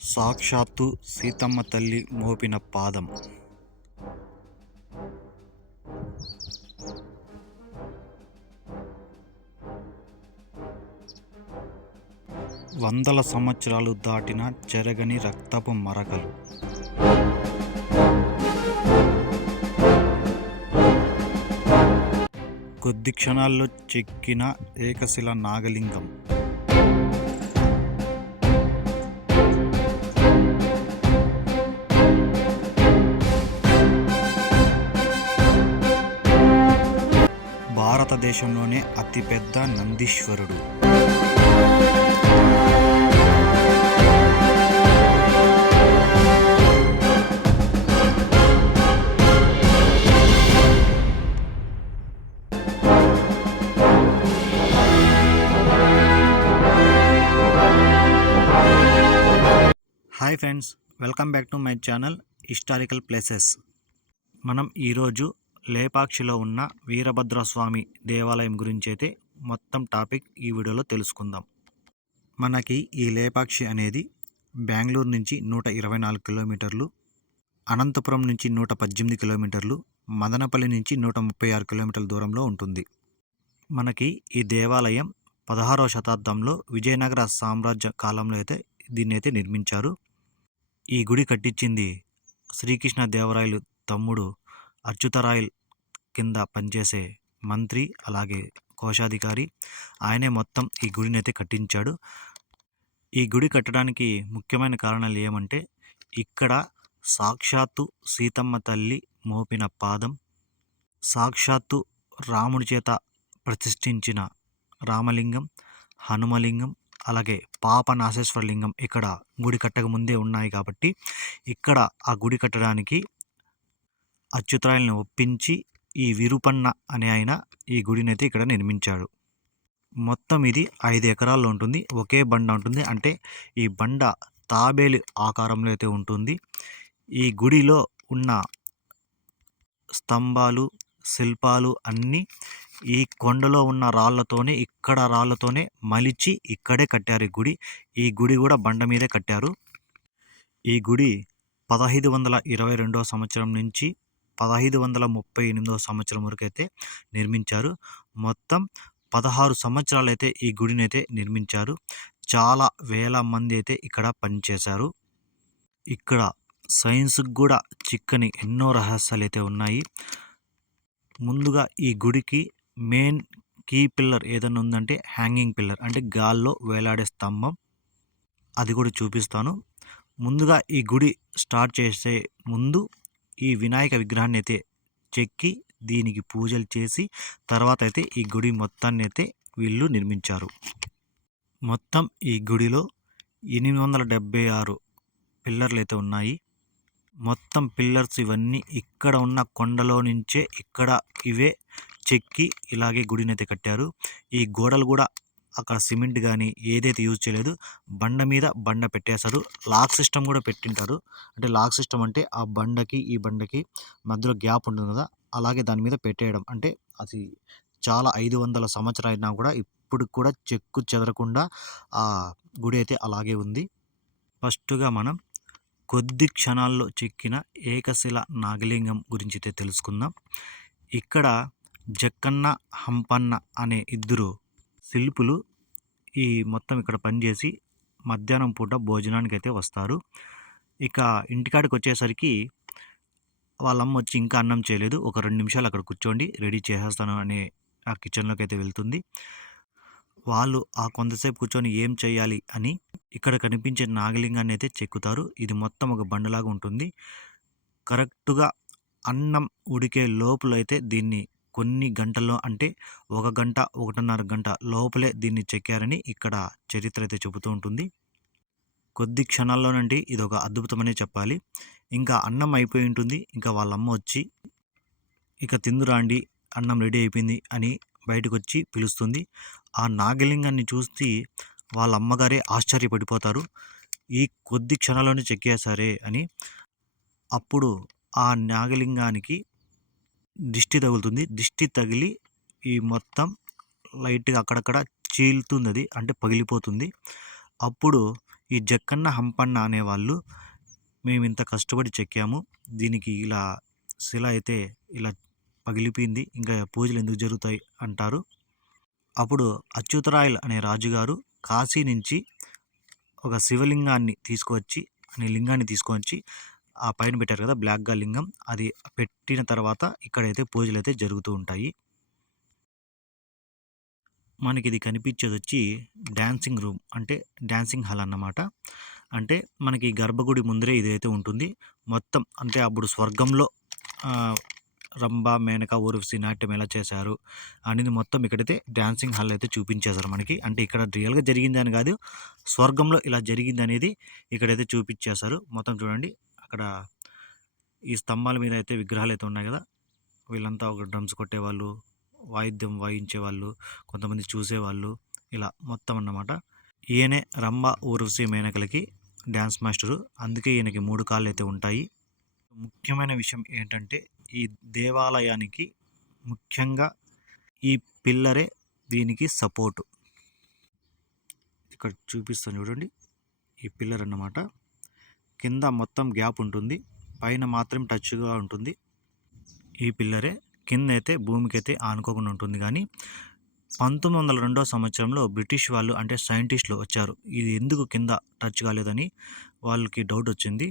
సాక్షాత్తు సీతమ్మ తల్లి మోపిన పాదం. వందల సంవత్సరాలు దాటిన చెరగని రక్తపు మరకలు. కొద్ది క్షణాల్లో చెక్కిన ఏకశిల నాగలింగం. భారతదేశంలోనే అతిపెద్ద నందీశ్వరుడు. Hi friends, welcome back to my channel historical places. మనం ఈరోజు లేపాక్షిలో ఉన్న వీరభద్రస్వామి దేవాలయం గురించి అయితే మొత్తం టాపిక్ ఈ వీడియోలో తెలుసుకుందాం. మనకి ఈ లేపాక్షి అనేది బెంగళూరు నుంచి 124 కిలోమీటర్లు, అనంతపురం నుంచి 118 కిలోమీటర్లు, మదనపల్లి నుంచి 136 కిలోమీటర్ల దూరంలో ఉంటుంది. మనకి ఈ దేవాలయం 16వ శతాబ్దంలో విజయనగర సామ్రాజ్య కాలంలో అయితే దీన్ని అయితే నిర్మించారు. ఈ గుడి కట్టించింది శ్రీకృష్ణదేవరాయలు తమ్ముడు అచ్యుతరాయల్ కింద పనిచేసే మంత్రి, అలాగే కోశాధికారి. ఆయనే మొత్తం ఈ గుడిని అయితే కట్టించాడు. ఈ గుడి కట్టడానికి ముఖ్యమైన కారణాలు ఏమంటే, ఇక్కడ సాక్షాత్తు సీతమ్మ తల్లి మోపిన పాదం, సాక్షాత్తు రాముడి చేత ప్రతిష్ఠించిన రామలింగం, హనుమలింగం, అలాగే పాపనాశేశ్వర లింగం ఇక్కడ గుడి కట్టక ముందే ఉన్నాయి. కాబట్టి ఇక్కడ ఆ గుడి కట్టడానికి అచ్యుతరాయల్ని ఒప్పించి ఈ విరుపన్న అనే ఆయన ఈ గుడిని అయితే ఇక్కడ నిర్మించాడు. మొత్తం ఇది 5 ఎకరాల్లో ఉంటుంది. ఒకే బండ ఉంటుంది, అంటే ఈ బండ తాబేలు ఆకారంలో అయితే ఉంటుంది. ఈ గుడిలో ఉన్న స్తంభాలు, శిల్పాలు అన్నీ ఈ కొండలో ఉన్న రాళ్లతోనే, ఇక్కడ రాళ్లతోనే మలిచి ఇక్కడే కట్టారు ఈ గుడి. ఈ గుడి కూడా బండ మీదే కట్టారు. ఈ గుడి 1522వ సంవత్సరం నుంచి 1538వ సంవత్సరం వరకు అయితే నిర్మించారు. మొత్తం 16 సంవత్సరాలు అయితే ఈ గుడిని అయితే నిర్మించారు. చాలా వేల మంది అయితే ఇక్కడ పనిచేశారు. ఇక్కడ సైన్స్కి కూడా చిక్కని ఎన్నో రహస్యాలు అయితే ఉన్నాయి. ముందుగా ఈ గుడికి మెయిన్ కీ పిల్లర్ ఏదైనా ఉందంటే హ్యాంగింగ్ పిల్లర్, అంటే గాల్లో వేలాడే స్తంభం. అది కూడా చూపిస్తాను. ముందుగా ఈ గుడి స్టార్ట్ చేసే ముందు ఈ వినాయక విగ్రహాన్ని అయితే చెక్కి దీనికి పూజలు చేసి తర్వాత అయితే ఈ గుడి మొత్తాన్ని అయితే వీళ్ళు నిర్మించారు. మొత్తం ఈ గుడిలో 876 పిల్లర్లు అయితే ఉన్నాయి. మొత్తం పిల్లర్స్ ఇవన్నీ ఇక్కడ ఉన్న కొండలో నుంచే ఇక్కడ ఇవే చెక్కి ఇలాగే గుడిని అయితే కట్టారు. ఈ గోడలు కూడా అక్కడ సిమెంట్ కానీ ఏదైతే యూజ్ చేయలేదు, బండ మీద బండ పెట్టేశారు. లాక్ సిస్టమ్ కూడా పెట్టింటారు. అంటే లాక్ సిస్టమ్ అంటే ఆ బండకి ఈ బండకి మధ్యలో గ్యాప్ ఉంటుంది కదా, అలాగే దాని మీద పెట్టేయడం. అంటే అది చాలా 500 సంవత్సరాలు అయినా కూడా ఇప్పుడు కూడా చెక్కు చెదరకుండా ఆ గుడి అయితే అలాగే ఉంది. ఫస్ట్గా మనం కొద్ది క్షణాల్లో చెక్కిన ఏకశిల నాగలింగం గురించి అయితే తెలుసుకుందాం. ఇక్కడ జక్కన్న, హంపన్న అనే ఇద్దరు శిల్పులు ఈ మొత్తం ఇక్కడ పనిచేసి మధ్యాహ్నం పూట భోజనానికి అయితే వస్తారు. ఇక ఇంటికాడికి వచ్చేసరికి వాళ్ళమ్మ వచ్చి ఇంకా అన్నం చేయలేదు, ఒక 2 నిమిషాలు అక్కడ కూర్చోండి రెడీ చేసేస్తాను అని ఆ కిచెన్లోకి అయితే వెళ్తుంది. వాళ్ళు ఆ కొంతసేపు కూర్చొని ఏం చేయాలి అని ఇక్కడ కనిపించే నాగలింగాన్ని అయితే చెక్కుతారు. ఇది మొత్తం ఒక బండలాగా ఉంటుంది. కరెక్ట్గా అన్నం ఉడికే లోపల అయితే దీన్ని కొన్ని గంటల్లో, అంటే 1 గంట 1.5 గంట లోపలే దీన్ని చెక్కారని ఇక్కడ చరిత్ర అయితే చెబుతూ ఉంటుంది. కొద్ది క్షణాల్లోనండి ఇది ఒక అద్భుతమనే చెప్పాలి. ఇంకా అన్నం అయిపోయి ఉంటుంది. ఇంకా వాళ్ళమ్మ వచ్చి ఇక తిందురాండి, అన్నం రెడీ అయిపోయింది అని బయటకు వచ్చి పిలుస్తుంది. ఆ నాగలింగాన్ని చూసి వాళ్ళ అమ్మగారే ఆశ్చర్యపడిపోతారు. ఈ కొద్ది క్షణాల్లోనే చెక్కేశారే అని. అప్పుడు ఆ నాగలింగానికి దిష్టి తగులుతుంది. దిష్టి తగిలి ఈ మొత్తం లైట్గా అక్కడక్కడ చీలుతుంది, అది అంటే పగిలిపోతుంది. అప్పుడు ఈ జక్కన్న హంపన్న అనేవాళ్ళు మేమింత కష్టపడి చెక్కాము, దీనికి ఇలా శిల అయితే ఇలా పగిలిపోయింది, ఇంకా పూజలు ఎందుకు జరుగుతాయి అంటారు. అప్పుడు అచ్యుతరాయలు అనే రాజుగారు కాశీ నుంచి ఒక శివలింగాన్ని తీసుకువచ్చి లింగాన్ని తీసుకొచ్చి ఆ పైన పెట్టారు కదా బ్లాక్గా లింగం, అది పెట్టిన తర్వాత ఇక్కడైతే పూజలు అయితే జరుగుతూ ఉంటాయి. మనకి ఇది కనిపించేది వచ్చి డ్యాన్సింగ్ రూమ్, అంటే డ్యాన్సింగ్ హాల్ అన్నమాట. అంటే మనకి గర్భగుడి ముందరే ఇదైతే ఉంటుంది మొత్తం. అంటే అప్పుడు స్వర్గంలో రంభ మేనక ఊర్వశి నాట్యం ఎలా చేశారు అనేది మొత్తం ఇక్కడైతే డ్యాన్సింగ్ హాల్ అయితే చూపించేశారు మనకి. అంటే ఇక్కడ రియల్గా జరిగింది అని కాదు, స్వర్గంలో ఇలా జరిగింది అనేది ఇక్కడైతే చూపించేశారు. మొత్తం చూడండి, అక్కడ ఈ స్తంభాల మీద అయితే విగ్రహాలు అయితే ఉన్నాయి కదా, వీళ్ళంతా ఒక డ్రమ్స్ కొట్టేవాళ్ళు, వాయిద్యం వాయించేవాళ్ళు, కొంతమంది చూసేవాళ్ళు, ఇలా మొత్తం అన్నమాట. ఈయనే రంభ ఊర్వశి మేనకలకి డ్యాన్స్ మాస్టరు, అందుకే ఈయనకి 3 కాళ్ళు అయితే ఉంటాయి. ముఖ్యమైన విషయం ఏంటంటే ఈ దేవాలయానికి ముఖ్యంగా ఈ పిల్లరే దీనికి సపోర్టు. ఇక్కడ చూపిస్తాను చూడండి, ఈ పిల్లర్ అన్నమాట. కింద మొత్తం గ్యాప్ ఉంటుంది, పైన మాత్రం టచ్గా ఉంటుంది. ఈ పిల్లరే కింద అయితే భూమికి అయితే ఆనుకోకుండా ఉంటుంది. కానీ 1902 సంవత్సరంలో బ్రిటిష్ వాళ్ళు అంటే సైంటిస్టులు వచ్చారు, ఇది ఎందుకు కింద టచ్ కాలేదని వాళ్ళకి డౌట్ వచ్చింది.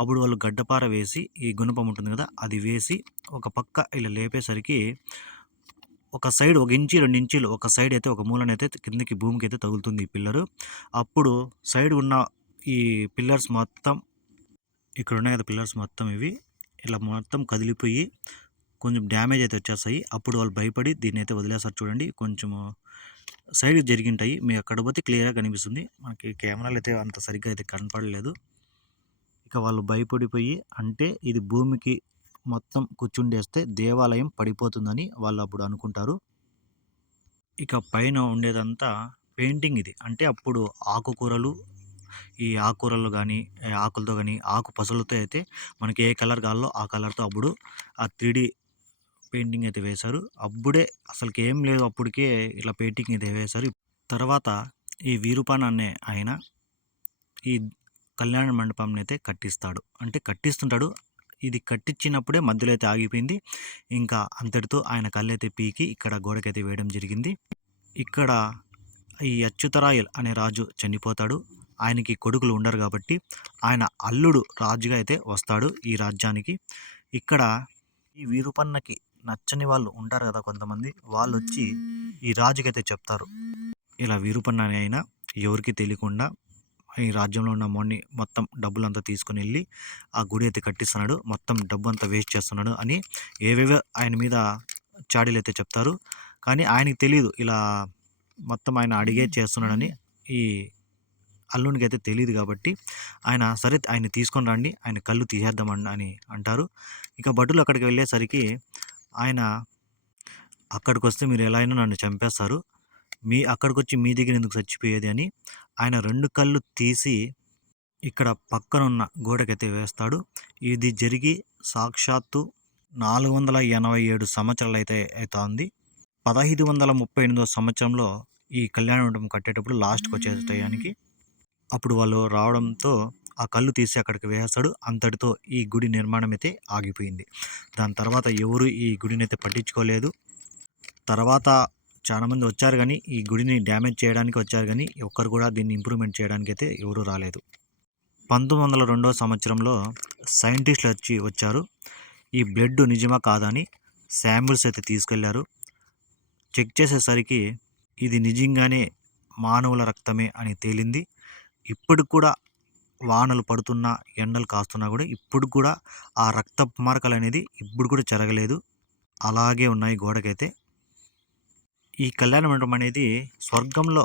అప్పుడు వాళ్ళు గడ్డపార వేసి, ఈ గుణపం ఉంటుంది కదా అది వేసి ఒక పక్క ఇలా లేపేసరికి ఒక సైడ్ 1 ఇంచు 2 ఇంచులు ఒక సైడ్ అయితే ఒక మూలనైతే కిందకి భూమికి అయితే తగులుతుంది ఈ పిల్లరు. అప్పుడు సైడ్ ఉన్న ఈ పిల్లర్స్ మొత్తం, ఇక్కడ ఉన్నాయి కదా పిల్లర్స్ మొత్తం, ఇవి ఇలా మొత్తం కదిలిపోయి కొంచెం డ్యామేజ్ అయితే వచ్చేస్తాయి. అప్పుడు వాళ్ళు భయపడి దీన్ని అయితే వదిలేస్తారు. చూడండి, కొంచెము సైడ్ జరిగింటాయి, మీకు అక్కడ పోతే క్లియర్గా కనిపిస్తుంది, మనకి కెమెరాలు అయితే అంత సరిగ్గా అయితే కనపడలేదు. ఇక వాళ్ళు భయపడిపోయి, అంటే ఇది భూమికి మొత్తం కూర్చుండేస్తే దేవాలయం పడిపోతుందని వాళ్ళు అప్పుడు అనుకుంటారు. ఇక పైన ఉండేదంతా పెయింటింగ్ ఇది. అంటే అప్పుడు ఆకుకూరలు, ఈ ఆకుకూరలు కానీ ఆకులతో కానీ ఆకు పసులతో అయితే మనకి ఏ కలర్ కావాలో ఆ కలర్తో అప్పుడు ఆ 3D పెయింటింగ్ అయితే వేశారు. అప్పుడే అసలుకి ఏం లేదు, అప్పటికే ఇలా పెయింటింగ్ అయితే వేశారు. తర్వాత ఈ వీరూపాన అనే ఆయన ఈ కళ్యాణ మండపంని అయితే కట్టిస్తాడు, అంటే కట్టిస్తుంటాడు. ఇది కట్టించినప్పుడే మధ్యలో అయితే ఆగిపోయింది. ఇంకా అంతటితో ఆయన కళ్ళైతే పీకి ఇక్కడ గోడకైతే వేయడం జరిగింది. ఇక్కడ ఈ అచ్యుతరాయల్ అనే రాజు చనిపోతాడు, ఆయనకి కొడుకులు ఉండరు కాబట్టి ఆయన అల్లుడు రాజుగా అయితే వస్తాడు ఈ రాజ్యానికి. ఇక్కడ ఈ వీరూపన్నకి నచ్చని వాళ్ళు ఉంటారు కదా కొంతమంది, వాళ్ళు వచ్చి ఈ రాజుకైతే చెప్తారు, ఇలా వీరూపన్న అని అయినా ఎవరికి తెలియకుండా ఈ రాజ్యంలో ఉన్న మొత్తం డబ్బులంతా తీసుకుని వెళ్ళి ఆ గుడి అయితే కట్టిస్తున్నాడు, మొత్తం డబ్బు అంతా వేస్ట్ చేస్తున్నాడు అని ఏవేవో ఆయన మీద చాడీలు అయితే చెప్తారు. కానీ ఆయనకి తెలియదు ఇలా మొత్తం ఆయన అడిగే చేస్తున్నాడని ఈ అల్లునికి అయితే తెలియదు. కాబట్టి ఆయన సరే ఆయన తీసుకొని రండి, ఆయన కళ్ళు తీసేద్దామని అని అంటారు. ఇక భటులు అక్కడికి వెళ్ళేసరికి ఆయన అక్కడికి వస్తే మీరు ఎలా అయినా నన్ను చంపేస్తారు, అక్కడికి వచ్చి మీ దగ్గర ఎందుకు చచ్చిపోయేది అని ఆయన 2 కళ్ళు తీసి ఇక్కడ పక్కనున్న గోడకైతే వేస్తాడు. ఇది జరిగి సాక్షాత్తు 487 సంవత్సరాలు అయితే అవుతుంది. 1538 సంవత్సరంలో ఈ కళ్యాణ మండపం కట్టేటప్పుడు లాస్ట్కి వచ్చే టయానికి అప్పుడు వాళ్ళు రావడంతో ఆ కళ్ళు తీసి అక్కడికి వేస్తాడు. అంతటితో ఈ గుడి నిర్మాణం అయితే ఆగిపోయింది. దాని తర్వాత ఎవరు ఈ గుడిని అయితే పట్టించుకోలేదు. తర్వాత చాలామంది వచ్చారు కానీ ఈ గుడిని డ్యామేజ్ చేయడానికి వచ్చారు, కానీ ఒక్కరు కూడా దీన్ని ఇంప్రూవ్మెంట్ చేయడానికి అయితే ఎవరు రాలేదు. 1902 సంవత్సరంలో సైంటిస్టులు వచ్చారు. ఈ బ్లడ్ నిజమా కాదా అని శాంపిల్స్ అయితే తీసుకెళ్లారు. చెక్ చేసేసరికి ఇది నిజంగానే మానవుల రక్తమే అని తేలింది. ఇప్పటికి కూడా వానలు పడుతున్నా ఎండలు కాస్తున్నా కూడా ఇప్పుడు కూడా ఆ రక్త మరకలు అనేది ఇప్పుడు కూడా చెరగలేదు, అలాగే ఉన్నాయి గోడకైతే. ఈ కళ్యాణ మండపం అనేది స్వర్గంలో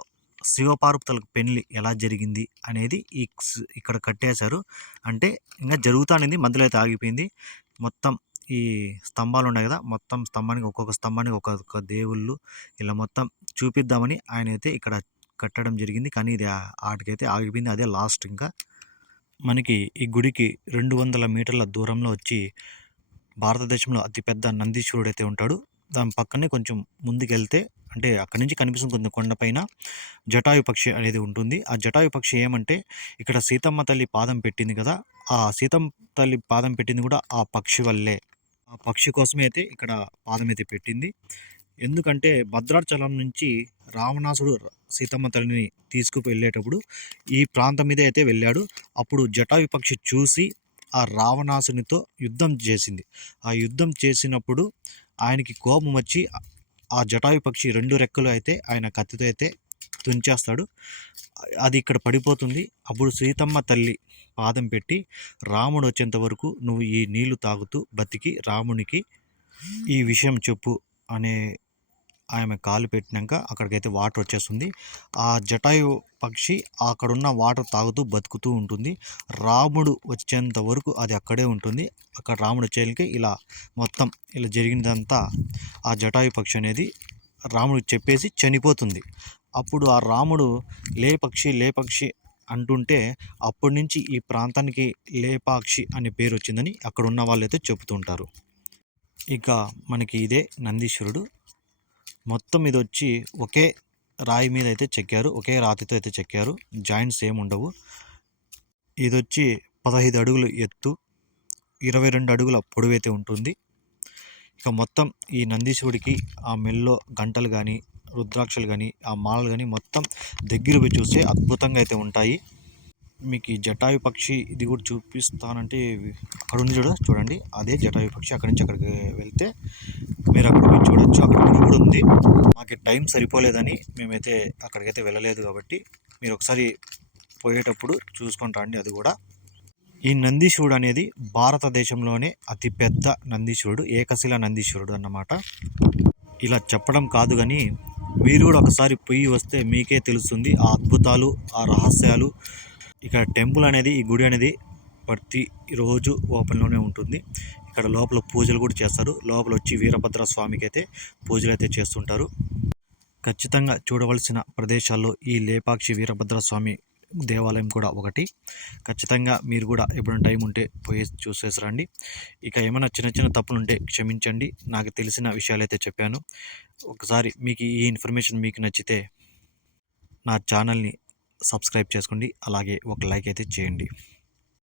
శివపార్వతులకు పెళ్లి ఎలా జరిగింది అనేది ఇక్కడ కట్టేశారు. అంటే ఇంకా జరుగుతానింది, మధ్యలో అయితే ఆగిపోయింది. మొత్తం ఈ స్తంభాలు ఉన్నాయి కదా, మొత్తం స్తంభానికి ఒక్కొక్క స్తంభానికి ఒక్కొక్క దేవుళ్ళు ఇలా మొత్తం చూపిద్దామని ఆయన అయితే ఇక్కడ కట్టడం జరిగింది. కానీ ఇది ఆటికైతే ఆగిపోయింది, అదే లాస్ట్. ఇంకా మనకి ఈ గుడికి 200 మీటర్ల దూరంలో వచ్చి భారతదేశంలో అతిపెద్ద నందీశ్వరుడు అయితే ఉంటాడు. దాని పక్కనే కొంచెం ముందుకెళ్తే అంటే అక్కడి నుంచి కనిపిస్తుంది కొండపైన జటాయు పక్షి అనేది ఉంటుంది. ఆ జటాయు పక్షి ఏమంటే ఇక్కడ సీతమ్మ తల్లి పాదం పెట్టింది కదా, ఆ సీతమ్మ తల్లి పాదం పెట్టింది కూడా ఆ పక్షి వల్లే. ఆ పక్షి కోసమే అయితే ఇక్కడ పాదం అయితే పెట్టింది. ఎందుకంటే భద్రాచలం నుంచి రావణాసుడు సీతమ్మ తల్లిని తీసుకువెళ్ళేటప్పుడు ఈ ప్రాంతం మీదే అయితే వెళ్ళాడు. అప్పుడు జటాయు పక్షి చూసి ఆ రావణాసునితో యుద్ధం చేసింది. ఆ యుద్ధం చేసినప్పుడు ఆయనకి కోపం వచ్చి ఆ జటాయు పక్షి 2 రెక్కలు అయితే ఆయన కత్తితో అయితే తుంచేస్తాడు. అది ఇక్కడ పడిపోతుంది. అప్పుడు సీతమ్మ తల్లి పాదం పెట్టి రాముడు వచ్చేంత వరకు నువ్వు ఈ నీళ్లు తాగుతూ బతికి రామునికి ఈ విషయం చెప్పు అనే ఆమె కాలు పెట్టినాక అక్కడికైతే వాటర్ వచ్చేస్తుంది. ఆ జటాయు పక్షి అక్కడున్న వాటర్ తాగుతూ బతుకుతూ ఉంటుంది. రాముడు వచ్చేంత వరకు అది అక్కడే ఉంటుంది. అక్కడ రాముడు వచ్చేకి ఇలా మొత్తం ఇలా జరిగినదంతా ఆ జటాయు పక్షి అనేది రాముడికి చెప్పేసి చనిపోతుంది. అప్పుడు ఆ రాముడు లే పక్షి అంటుంటే అప్పటి నుంచి ఈ ప్రాంతానికి లేపాక్షి అనే పేరు వచ్చిందని అక్కడ ఉన్న వాళ్ళైతే చెబుతుంటారు. ఇక మనకి ఇదే నందీశ్వరుడు. మొత్తం ఇది వచ్చి ఒకే రాయి మీద అయితే చెక్కారు, ఒకే రాతితో అయితే చెక్కారు, జాయింట్స్ ఏమి ఉండవు. ఇది వచ్చి 15 అడుగులు ఎత్తు, 22 అడుగుల పొడవైతే ఉంటుంది. ఇక మొత్తం ఈ నందీశ్వరుడికి ఆ మెల్లో గంటలు కానీ రుద్రాక్షలు కానీ ఆ మాలలు కానీ మొత్తం దగ్గర పోయి చూస్తే అద్భుతంగా అయితే ఉంటాయి. మీకు ఈ జటాయు పక్షి ఇది కూడా చూపిస్తానంటే అక్కడ ఉంది చూడండి, అదే జటాయు పక్షి. అక్కడి నుంచి అక్కడికి వెళ్తే మీరు అక్కడ పోయి చూడొచ్చు. అక్కడ గుడి కూడా ఉంది. మాకు టైం సరిపోలేదని మేమైతే అక్కడికైతే వెళ్ళలేదు, కాబట్టి మీరు ఒకసారి పోయేటప్పుడు చూసుకొని రండి. అది కూడా ఈ నందీశ్వరుడు అనేది భారతదేశంలోనే అతిపెద్ద నందీశ్వరుడు, ఏకశిల నందీశ్వరుడు అన్నమాట. ఇలా చెప్పడం కాదు కానీ మీరు కూడా ఒకసారి పోయి వస్తే మీకే తెలుస్తుంది ఆ అద్భుతాలు, ఆ రహస్యాలు. ఇక్కడ టెంపుల్ అనేది, ఈ గుడి అనేది ప్రతి రోజు ఓపెన్లోనే ఉంటుంది. ఇక్కడ లోపల పూజలు కూడా చేస్తారు. లోపల వచ్చి వీరభద్ర స్వామికి అయితే పూజలు అయితే చేస్తుంటారు. ఖచ్చితంగా చూడవలసిన ప్రదేశాల్లో ఈ లేపాక్షి వీరభద్ర స్వామి దేవాలయం కూడా ఒకటి. ఖచ్చితంగా మీరు కూడా ఎప్పుడైనా టైం ఉంటే పోయి చూసేసి రండి. ఇక ఏమైనా చిన్న చిన్న తప్పులు ఉంటే క్షమించండి. నాకు తెలిసిన విషయాలు అయితే చెప్పాను. ఒకసారి మీకు ఈ ఇన్ఫర్మేషన్ మీకు నచ్చితే నా ఛానల్ని సబ్స్క్రైబ్ చేసుకోండి, అలాగే ఒక లైక్ అయితే చేయండి.